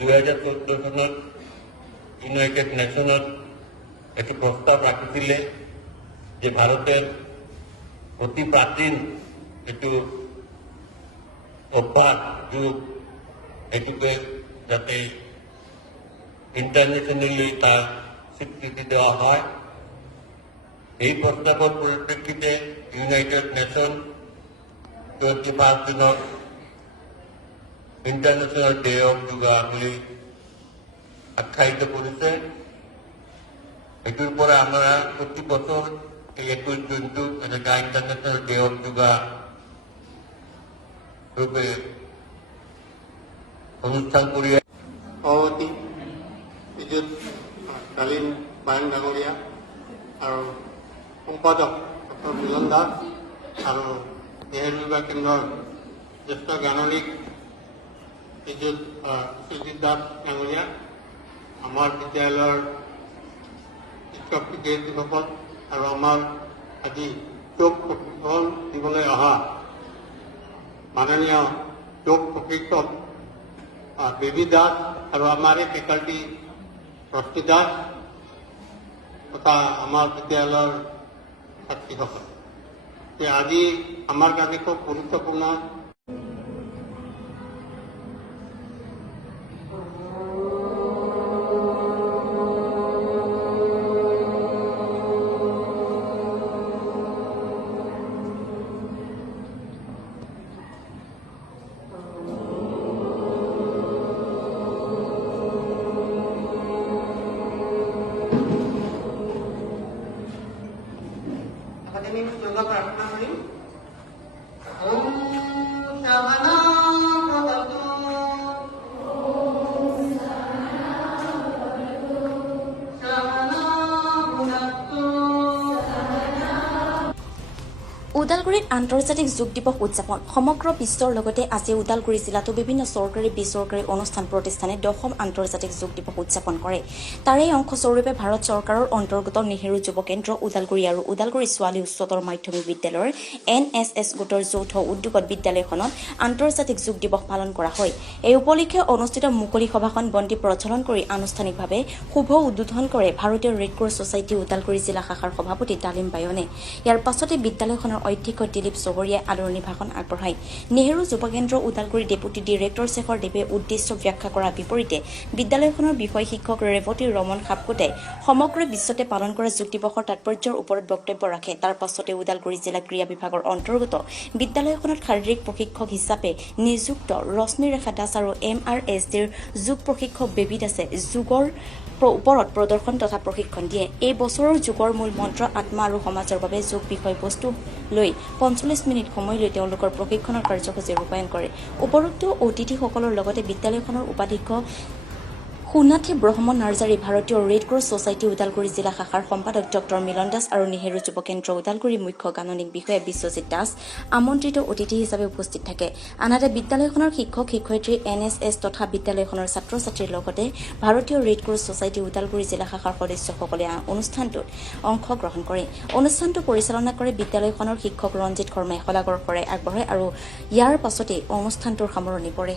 2014 চনত ইউনাইটেড নেশনত একটি প্রস্তাব রাখিছিলে যে ভারতের অতি প্রাচীন একটু অভ্যাস যুগ এটুকে যাতে ইন্টারন্যাশনালি তার স্বীকৃতি দেওয়া হয়। এই প্রস্তাবের পরিপ্রেক্ষিতে ইউনাইটেড নেশন 21 জুনত ইন্টারন্যাশনাল ডে অফ যোগা বলে আখ্যায়িত করেছে। এটির পরে আমরা প্রতি বছর এই 21 জুনটো এটা ইন্টারন্যাশনাল ডে অফ যোগা রূপে অনুষ্ঠান করি। সভাপতি বিদ্যুৎ ডালিম বায়ন ডাঙৰীয়া আৰু সম্পাদক ডক্টৰ মিলন দাস আৰু নেহেৰু যুৱ কেন্দ্ৰৰ জ্যেষ্ঠ জ্ঞাননিক বিদ্যুৎ সুজিত দাস ডাঙৰীয়া, আমাৰ বিদ্যালয়ৰ শিক্ষক শিক্ষয়িত্ৰীসকল আৰু আমাৰ আজি যোগ প্ৰশিক্ষণ দিবলৈ অহা মাননীয় যোগ প্ৰশিক্ষক বেবী দাস আৰু আমাৰ ফেকাল্টি ৰশ্মি দাস তথা আমাৰ বিদ্যালয়ৰ ছাত্ৰীসকল, আজি আমাৰ কাৰণে খুব গুৰুত্বপূৰ্ণ যোগা প্ৰাৰ্থনা কৰিম। ওম শামনা ভৱতু শামনা ভুনাতু। ওদালগুৰিত আন্তৰ্জাতিক যোগ দিৱস উদযাপন সমগ্ৰ বিশ্বৰ লগতে আজি ওদালগুৰি জিলাতো বিভিন্ন চৰকাৰী বেচৰকাৰী অনুষ্ঠান প্ৰতিষ্ঠানে 10ম আন্তৰ্জাতিক যোগ দিৱস উদযাপন কৰে। তাৰে অংশস্বৰূপে ভাৰত চৰকাৰৰ অন্তৰ্গত নেহেৰু যুৱ কেন্দ্ৰ ওদালগুৰি আৰু ওদালগুৰি ছোৱালী উচ্চতৰ মাধ্যমিক বিদ্যালয়ৰ NSS গোটৰ যৌথ উদ্যোগত বিদ্যালয়খনত আন্তৰ্জাতিক যোগ দিৱস পালন কৰা হয়। এই উপলক্ষে অনুষ্ঠিত মুকলি সভাখন বন্তি প্ৰজ্বলন কৰি আনুষ্ঠানিকভাৱে শুভ উদ্বোধন কৰে ভাৰতীয় ৰেড ক্ৰছ ছ'চাইটি ওদালগুৰি জিলা শাখাৰ সভাপতি তালিম বায়নে। ইয়াৰ পাছতে বিদ্যালয়খনৰ অধ্যক্ষ দিলীপ চহৰীয়াই আদৰণি ভাষণ আগবঢ়ায়। নেহেৰু যুৱ কেন্দ্ৰ ওদালগুৰি ডেপুটি ডিৰেক্টৰ শেখৰ দেৱে উদ্দেশ্য ব্যাখ্যা কৰাৰ বিপৰীতে বিদ্যালয়খনৰ বিষয় শিক্ষক ৰেৱতী ৰমন খাপকোটাই সমগ্ৰ বিশ্বতে পালন কৰা যোগ দিৱসৰ তাৎপৰ্যৰ ওপৰত বক্তব্য ৰাখে। তাৰ পাছতে ওদালগুৰি জিলা ক্ৰীড়া বিভাগৰ অন্তৰ্গত বিদ্যালয়খনত শাৰীৰিক প্ৰশিক্ষক হিচাপে নিযুক্ত ৰশ্মিৰেখা দাস আৰু MRSDৰ যোগ প্ৰশিক্ষক বেবী দাসে যোগৰ ওপৰত প্ৰদৰ্শন তথা প্ৰশিক্ষণ দিয়ে। এই বছৰৰ যোগৰ মূল মন্ত্ৰ আত্মা আৰু সমাজৰ বাবে যোগ বিষয়বস্তু লৈ 45 মিনিট সময় লৈ তেওঁলোকৰ প্ৰশিক্ষণৰ কাৰ্যসূচী ৰূপায়ণ কৰে। উপৰোক্ত অতিথিসকলৰ লগতে বিদ্যালয়খনৰ উপাধ্যক্ষ সুনাথী ব্ৰহ্ম নাৰ্জাৰী, ভাৰতীয় ৰেড ক্ৰছ ছ'চাইটি ওদালগুৰি জিলা শাখাৰ সম্পাদক ডক্টৰ মিলন দাস আৰু নেহেৰু যুৱ কেন্দ্ৰ ওদালগুৰি মুখ্য গাণনিক বিষয়া বিশ্বজিৎ দাস আমন্ত্ৰিত অতিথি হিচাপে উপস্থিত থাকে। আনহাতে বিদ্যালয়খনৰ শিক্ষক শিক্ষয়িত্ৰী NSS তথা বিদ্যালয়খনৰ ছাত্ৰ ছাত্ৰীৰ লগতে ভাৰতীয় ৰেড ক্ৰছ ছ'চাইটি ওদালগুৰি জিলা শাখাৰ সদস্যসকলে অনুষ্ঠানটোত অংশগ্ৰহণ কৰে। অনুষ্ঠানটো পৰিচালনা কৰে বিদ্যালয়খনৰ শিক্ষক ৰঞ্জিত শৰ্মাই শলাগৰ শৰাই আগবঢ়ায় আৰু ইয়াৰ পাছতে অনুষ্ঠানটোৰ সামৰণি পৰে।